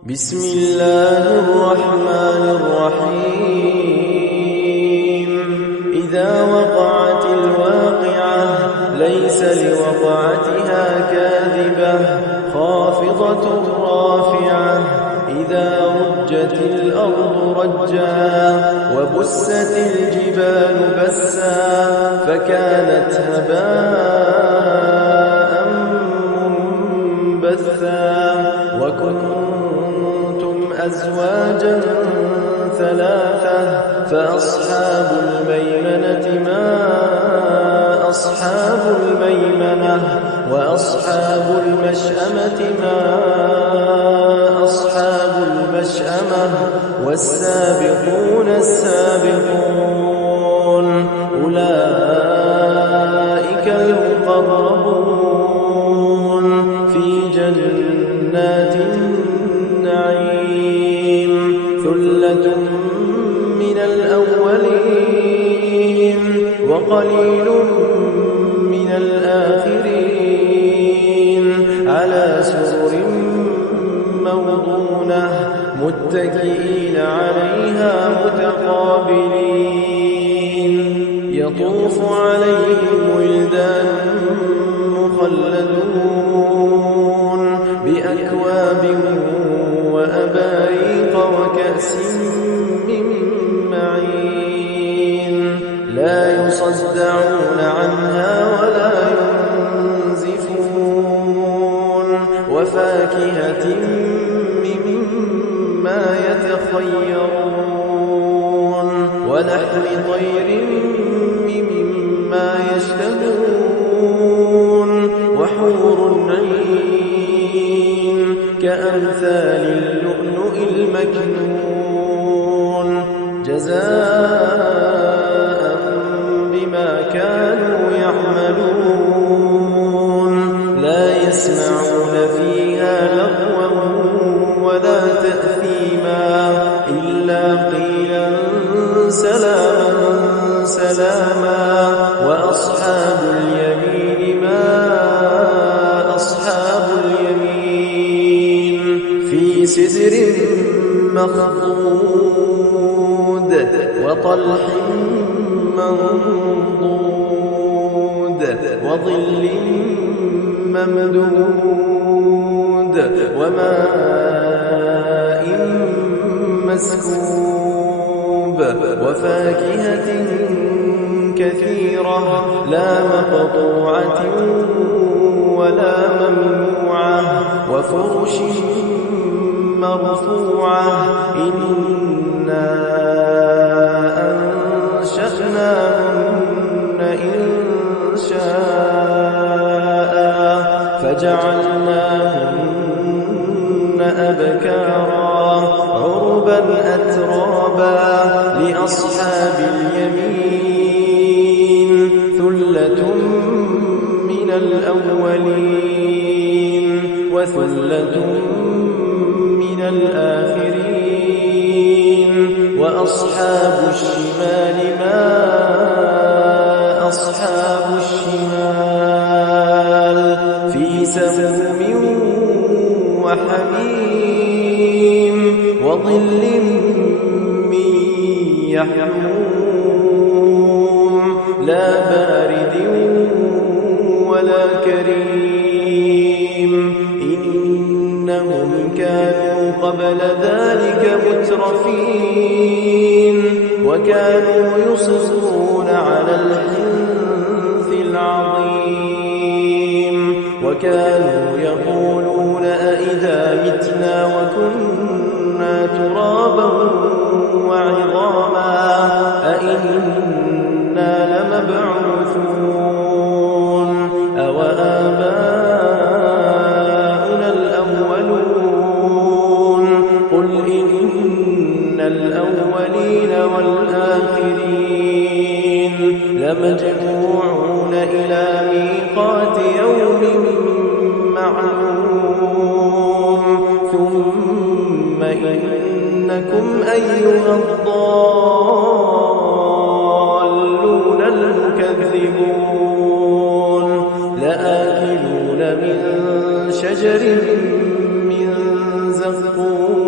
بسم الله الرحمن الرحيم إذا وقعت الواقعة ليس لوقعتها كاذبة خافضة رافعة إذا رجت الأرض رجا وبست الجبال بسا فكانت هباء منبثا وكنتم أزواجا ثلاثة فأصحاب الميمنة ما أصحاب الميمنة وأصحاب المشأمة ما أصحاب المشأمة والسابقون السابقون أولئك المقربون في جنات النعيم ثلة من الأولين وقليل من الآخرين على سرر موضونة متكئين عليها متقابلين يطوف عليهم ولدان مخلدون بأكواب وأباريق وكأس من معين لا يصدعون عنها ولا ينزفون وفاكهة مما يتخيرون ولحم طير مما يشتهون وحور عين كأمثال اللؤلؤ المكنون جزاء بما كانوا يعملون لا يسمعون فيها لغوا ولا تأثيما إلا قيلا سلاما سلاما وأصحاب اليمين ما أصحاب اليمين في سدر مخضود وطلح منضود وظل ممدود وماء مسكوب وفاكهة كثيرة لا مقطوعة ولا ممنوعة وفرش مرفوعة إنا أنشأناهن إنشاء فجعلناهن أبكارا عربا أترابا لأصحاب اليمين ثلة من الأولين وثلة من الآخرين وأصحاب الشمال ما أصحاب الشمال في سموم وحميم وظل من يحموم لا بارد ولا كريم إنهم كانوا قبل ذلك مترفين وكانوا يصرون على الحنث العظيم وكانوا يقولون أئذا متنا وكنا ترابا وعظاما أئنا لمبعوثون أوآباؤنا الأولون قل إن الأولين والآخرين لمجموعون إلى ميقات يوم معلوم ثم إنكم أيها الضالون المكذبون لآكلون من شجر من زقوم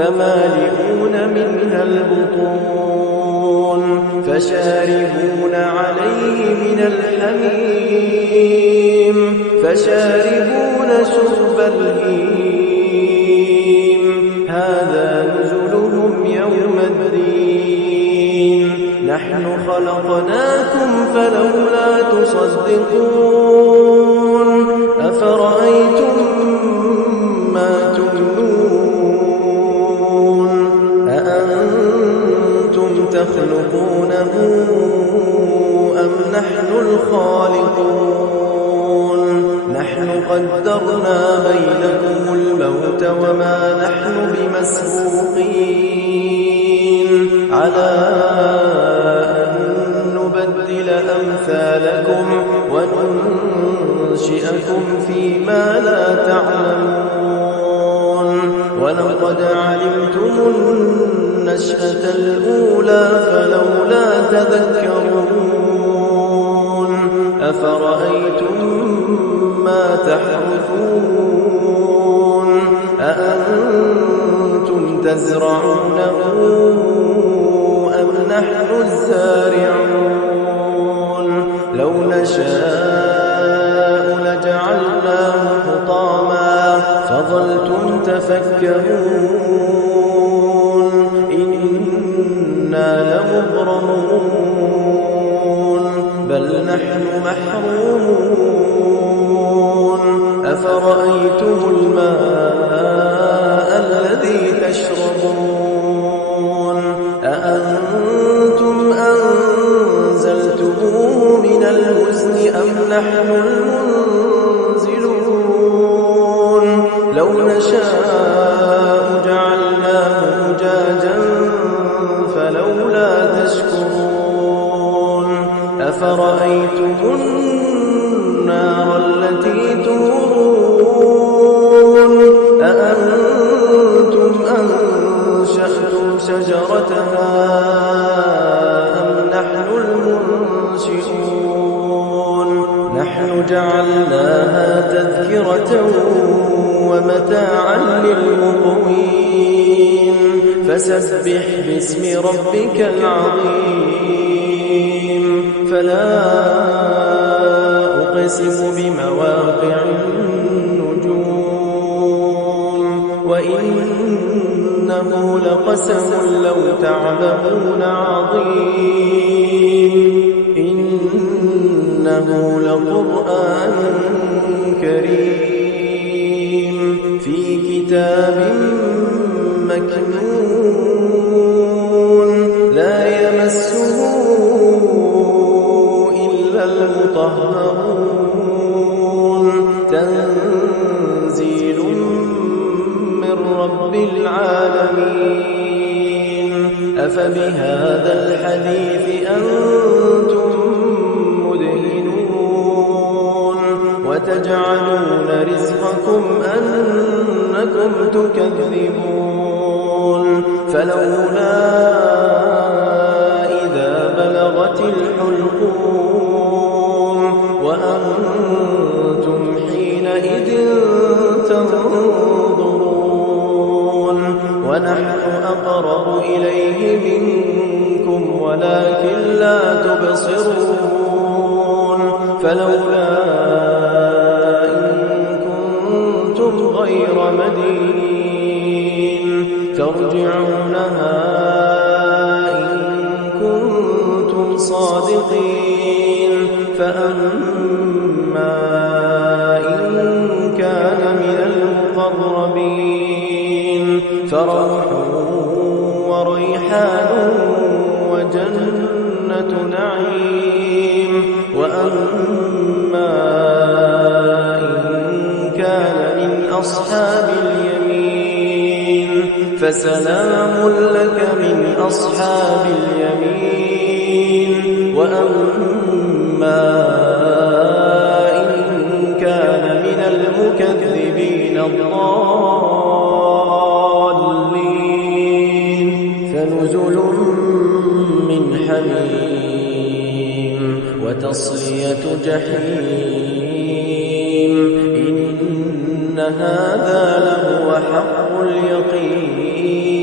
فمالئون منها البطون فشاربون عليه من الحميم فشاربون شرب الهيم هذا نزلهم يوم الدين نحن خلقناكم فلولا تصدقون أفرأيتم ما تمنون أأنتم تخلقونه أم نحن الخالقون نحن قدرنا بينكم الموت وما نحن بمسبوقين على أن نبدل أمثالكم وننشئكم فيما لا تعلمون ولقد علمتم النشأة الأولى فلولا تذكرون أفرأيتم ما تحرثون أأنتم تزرعونه أم نحن الزارعون لو نشاء لجعلناه حطاما فظلتم تفكرون إنا لمغرمون بل نحن محرومون أفرأيتم الماء الذي تشربون أأنتم أنزلتموه من المزن أم نحن المنزلون لو نشاء جعلناه أجاجا فلولا تشكرون أفرأيتم النار التي تورون أأنتم أنشأتم شجرتها أم نحن المنشئون نحن جعلناها تذكرة ومتاعا للمقوين فسبح باسم ربك العظيم فلا أقسم بمواقع النجوم وإنه لقسم لو تعلمون عظيم إنه لقرآن كريم في كتاب مكنون لا يمسه إلا المطهرون تنزيل من رب العالمين أفبهذا الحديث أنتم مدهنون وتجعلون رزقكم أنكم تكذبون فلولا إذا بلغت الحلقوم وأنتم حينئذ تنظرون ونحن أقرب إليه منكم ولكن لا تبصرون فلولا إن كنتم غير مدينين ترجعونها إن كنتم صادقين فأما إن كان من المقربين فروح وريحان وجنة نعيم وأما إن كان من أصحاب اليمين فسلام لك من أصحاب اليمين وأما إن كان من المكذبين الضالين فنزل من حميم وتصلية جحيم إن هذا لهو حق اليقين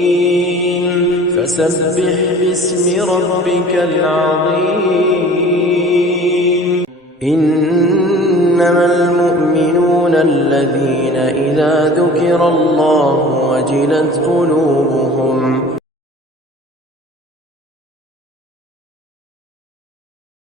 فسبح باسم ربك العظيم إنما المؤمنون الذين إذا ذكر الله وجلت قلوبهم